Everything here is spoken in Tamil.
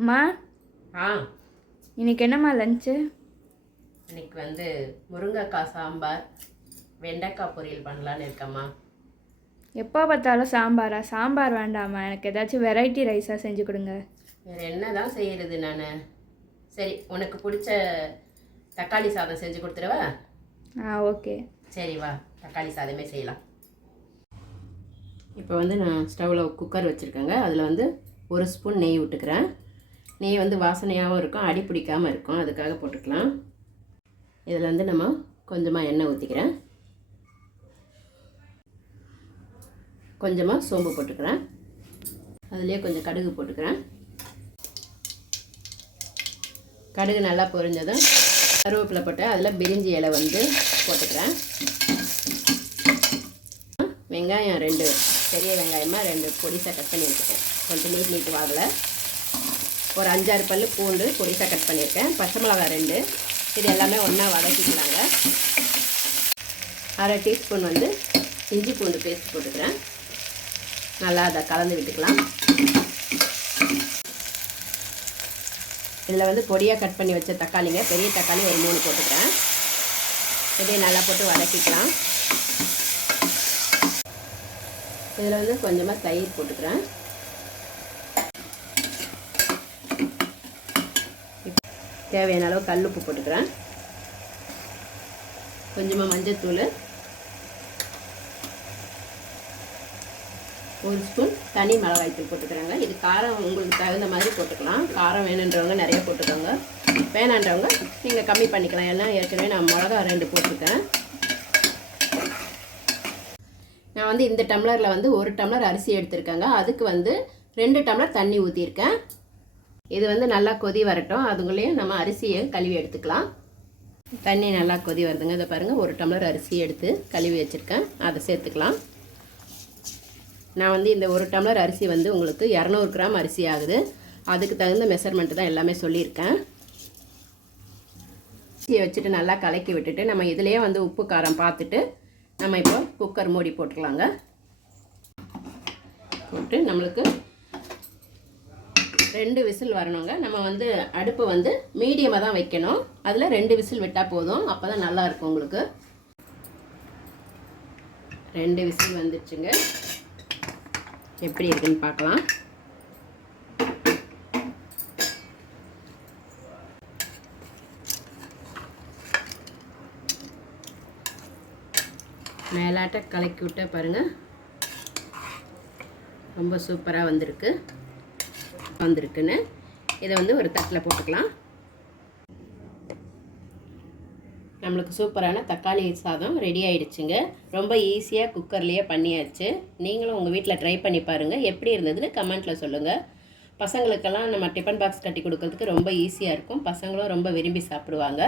அம்மா, ஆ இன்னைக்கு என்னம்மா லஞ்சு? இன்னைக்கு முருங்கைக்காய் சாம்பார், வெண்டைக்காய் பொரியல் பண்ணலான்னு இருக்கம்மா. எப்போ பார்த்தாலும் சாம்பாரா? சாம்பார் வேண்டாம்மா, எனக்கு ஏதாச்சும் வெரைட்டி ரைஸாக செஞ்சு கொடுங்க. வேறு என்ன தான் செய்கிறது நான்? சரி, உனக்கு பிடிச்ச தக்காளி சாதம் செஞ்சு கொடுத்துருவா? ஓகே. சரி வா, தக்காளி சாதமே செய்யலாம். இப்போ நான் ஸ்டவ்வில் குக்கர் வச்சுருக்கேங்க. அதில் 1 ஸ்பூன் நெய் விட்டுக்கிறேன். நெய் வாசனையாகவும் இருக்கும், அடி பிடிக்காமல் இருக்கும், அதுக்காக போட்டுக்கலாம். இதில் நம்ம கொஞ்சமாக எண்ணெய் ஊற்றிக்கிறேன். கொஞ்சமாக சோம்பு போட்டுக்கிறேன். அதுலேயே கொஞ்சம் கடுகு போட்டுக்கிறேன். கடுகு நல்லா பொரிஞ்சதும் கருவேப்பிலை போட்டு அதில் பிரிஞ்சி இலை போட்டுக்கிறேன். வெங்காயம் 2 பெரிய வெங்காயமாக 2 பொடிசாக கட் பண்ணி வச்சுருக்கேன். கொஞ்சம் நீட்டு வாகலை. ஒரு 5-6 பல் பூண்டு பொடிசாக கட் பண்ணியிருக்கேன். பச்சை மிளகாய் 2. இது எல்லாமே ஒன்றா வதக்கிக்கலாங்க. 1/2 டீஸ்பூன் இஞ்சி பூண்டு பேஸ்ட் போட்டுக்கிறேன். நல்லா அதை கலந்து விட்டுக்கலாம். இதில் பொடியாக கட் பண்ணி வச்ச தக்காளிங்க, பெரிய தக்காளி ஒரு 3 போட்டுக்கிறேன். இதையும் நல்லா போட்டு வதக்கிக்கலாம். இதில் கொஞ்சமாக தயிர் போட்டுக்கிறேன். தேவையான அளவு கல் உப்பு போட்டுக்கிறேன். கொஞ்சமாக மஞ்சத்தூள், 1 ஸ்பூன் தனி மிளகாய்த்தூள் போட்டுக்கிறாங்க. இது காரம் உங்களுக்கு தகுந்த மாதிரி போட்டுக்கலாம். காரம் வேணுன்றவங்க நிறைய போட்டுக்கோங்க, வேணான்றவங்க நீங்கள் கம்மி பண்ணிக்கலாம். ஏன்னா ஏற்கனவே நான் மிளகா 2 போட்டிருக்கேன். நான் இந்த டம்ளரில் 1 டம்ளர் அரிசி எடுத்திருக்கேங்க. அதுக்கு 2 டம்ளர் தண்ணி ஊற்றிருக்கேன். இது நல்லா கொதி வரட்டும். அதுக்குள்ளேயும் நம்ம அரிசியை கழுவி எடுத்துக்கலாம். தண்ணி நல்லா கொதி வருதுங்க. இதை பாருங்கள், 1 டம்ளர் அரிசி எடுத்து கழுவி வச்சுருக்கேன். அதை சேர்த்துக்கலாம். நான் இந்த 1 டம்ளர் அரிசி உங்களுக்கு 200 கிராம் அரிசி ஆகுது. அதுக்கு தகுந்த மெஷர்மெண்ட்டு தான் எல்லாமே சொல்லியிருக்கேன். அரிசியை வச்சுட்டு நல்லா கலக்கி விட்டுட்டு நம்ம இதிலேயே உப்பு காரம் பார்த்துட்டு நம்ம இப்போ குக்கர் மூடி போட்டுக்கலாங்க. போட்டு நம்மளுக்கு 2 விசில் வரணுங்க. நம்ம அடுப்பு மீடியமாக தான் வைக்கணும். அதில் 2 விசில் விட்டால் போதும். அப்போ தான் நல்லாயிருக்கும் உங்களுக்கு. 2 விசில் வந்துடுச்சுங்க. எப்படி இருக்குன்னு பார்க்கலாம். மேலாட்ட கலக்கி விட்ட பாருங்கள், ரொம்ப சூப்பராக வந்திருக்குன்னு. இதை ஒரு தட்டில் போட்டுக்கலாம். நம்மளுக்கு சூப்பரான தக்காளி சாதம் ரெடி ஆகிடுச்சுங்க. ரொம்ப ஈஸியாக குக்கர்லேயே பண்ணியாச்சு. நீங்களும் உங்கள் வீட்டில் ட்ரை பண்ணி பாருங்கள். எப்படி இருந்ததுன்னு கமெண்ட்டில் சொல்லுங்கள். பசங்களுக்கெல்லாம் நம்ம டிஃபன் பாக்ஸ் கட்டி கொடுக்கறதுக்கு ரொம்ப ஈஸியாக இருக்கும். பசங்களும் ரொம்ப விரும்பி சாப்பிடுவாங்க.